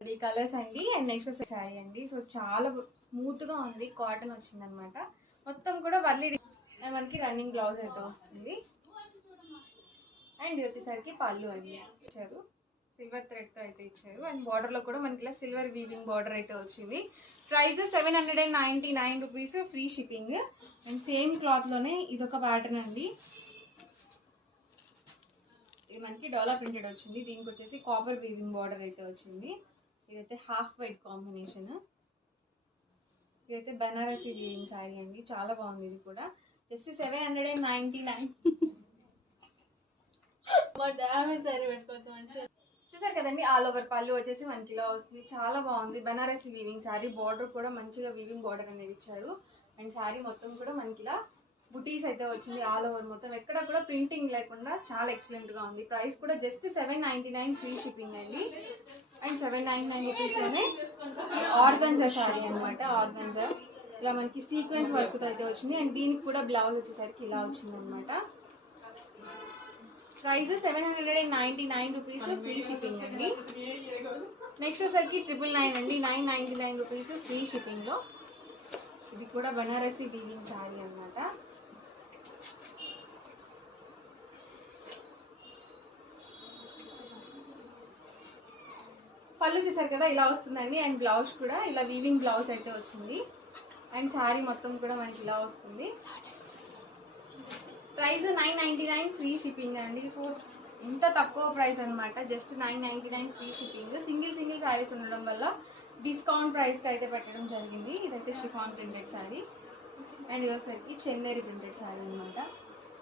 ఈ కలర్స్ అండి. And next sari అండి. సో చాలా స్మూత్ గా ఉంది, కాటన్ వచ్చింది అనమాట. మొత్తం కూడా వర్లీ మనకి రన్నింగ్ బ్లౌజ్ అయితే వస్తుంది. అండ్ ఇది వచ్చేసరికి పళ్ళు అండి ఇచ్చారు, సిల్వర్ థ్రెడ్ తో అయితే ఇచ్చారు. అండ్ బార్డర్ లో కూడా మనకి ఇలా సిల్వర్ వీవింగ్ బార్డర్ అయితే వచ్చింది. Price 799 rupees, free shipping. And same cloth లోనే ఇదొక ప్యాటర్న్ అండి. ఇది మనకి డోలా ప్రింటెడ్ వచ్చింది. దీనికి వచ్చేసి కాపర్ వీవింగ్ బార్డర్ అయితే వచ్చింది. ఇదైతే హాఫ్ వైట్ కాంబినేషన్. ఇదైతే బనారసి వీవింగ్ శారీ అండి, చాలా బాగుంది. ఇది కూడా జస్ట్ 799. చూసారు కదండి, ఆల్ ఓవర్ పళ్ళు వచ్చేసి మనకి ఇలా వస్తుంది, చాలా బాగుంది. బనారసి వీవింగ్ శారీ, బార్డర్ కూడా మంచిగా వీవింగ్ బార్డర్ అనేది ఇచ్చారు. అండ్ శారీ మొత్తం కూడా మనకి ఇలా బుటీస్ అయితే వచ్చింది. ఆల్ ఓవర్ మొత్తం ఎక్కడ కూడా ప్రింటింగ్ లేకుండా చాలా ఎక్సలెంట్ గా ఉంది. ప్రైస్ కూడా జస్ట్ 799, ఫ్రీ షిప్పింగ్ అండి. అండ్ 799 రూపీస్ లోనే ఆర్గన్జా శారీ అనమాట. ఆర్గన్జా ఇలా మనకి సీక్వెన్స్ వర్క్ తో అయితే వచ్చింది. అండ్ దీనికి కూడా బ్లౌజ్ వచ్చేసరికి ఇలా వచ్చింది అనమాట. ప్రైస్ 799 రూపీస్, ఫ్రీ షిప్పింగ్ అండి. నెక్స్ట్ వచ్చేసరికి 999 అండి, 999 రూపీస్, ఫ్రీ షిప్పింగ్ లో. ఇది కూడా బనారసి వీవింగ్ శారీ అనమాట. పళ్ళు చూసారు కదా, ఇలా వస్తుందండి. అండ్ బ్లౌజ్ కూడా ఇలా వీవింగ్ బ్లౌజ్ అయితే వచ్చింది. అండ్ శారీ మొత్తం కూడా మనకి ఇలా వస్తుంది. ప్రైస్ 999, ఫ్రీ షిప్పింగ్ అండి. సో ఇంత తక్కువ ప్రైస్ అనమాట, just 999, free shipping. Single saris ఉండడం వల్ల డిస్కౌంట్ ప్రైస్కి అయితే పెట్టడం జరిగింది. ఇదైతే షిఫాన్ ప్రింటెడ్ శారీ. అండ్ ఇవసరికి చందేరి ప్రింటెడ్ శారీ అనమాట.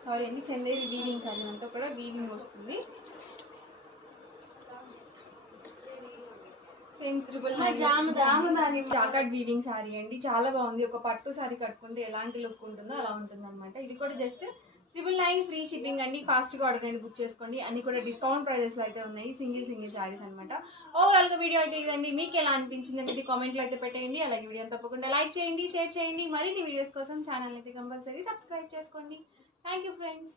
సారీ అండి, చందేరి వీవింగ్ శారీ, అంతా కూడా వీవింగ్ వస్తుంది. సేమ్ 999 జాకెట్ వీవింగ్ శారీ అండి, చాలా బాగుంది. ఒక పట్టు శారీ కట్టుకుంటే ఎలాంటి లుక్ ఉంటుందో అలా ఉంటుంది అనమాట. ఇది కూడా జస్ట్ 999, ఫ్రీ షిప్పింగ్ అండి. ఫాస్ట్గా ఆర్డర్ అనేది బుక్ చేసుకోండి. అన్ని కూడా డిస్కౌంట్ ప్రైజెస్లో అయితే ఉన్నాయి. సింగిల్ శారీస్ అనమాట. ఓవరాల్గా వీడియో అయితే ఇదండి. మీకు ఎలా అనిపించింది అనేది కామెంట్లో అయితే పెట్టేయండి. అలాగే వీడియో తప్పకుండా లైక్ చేయండి, షేర్ చేయండి. మరిన్ని వీడియోస్ కోసం ఛానల్ అయితే కంపల్సరీ సబ్స్క్రైబ్ చేసుకోండి. Thank you friends.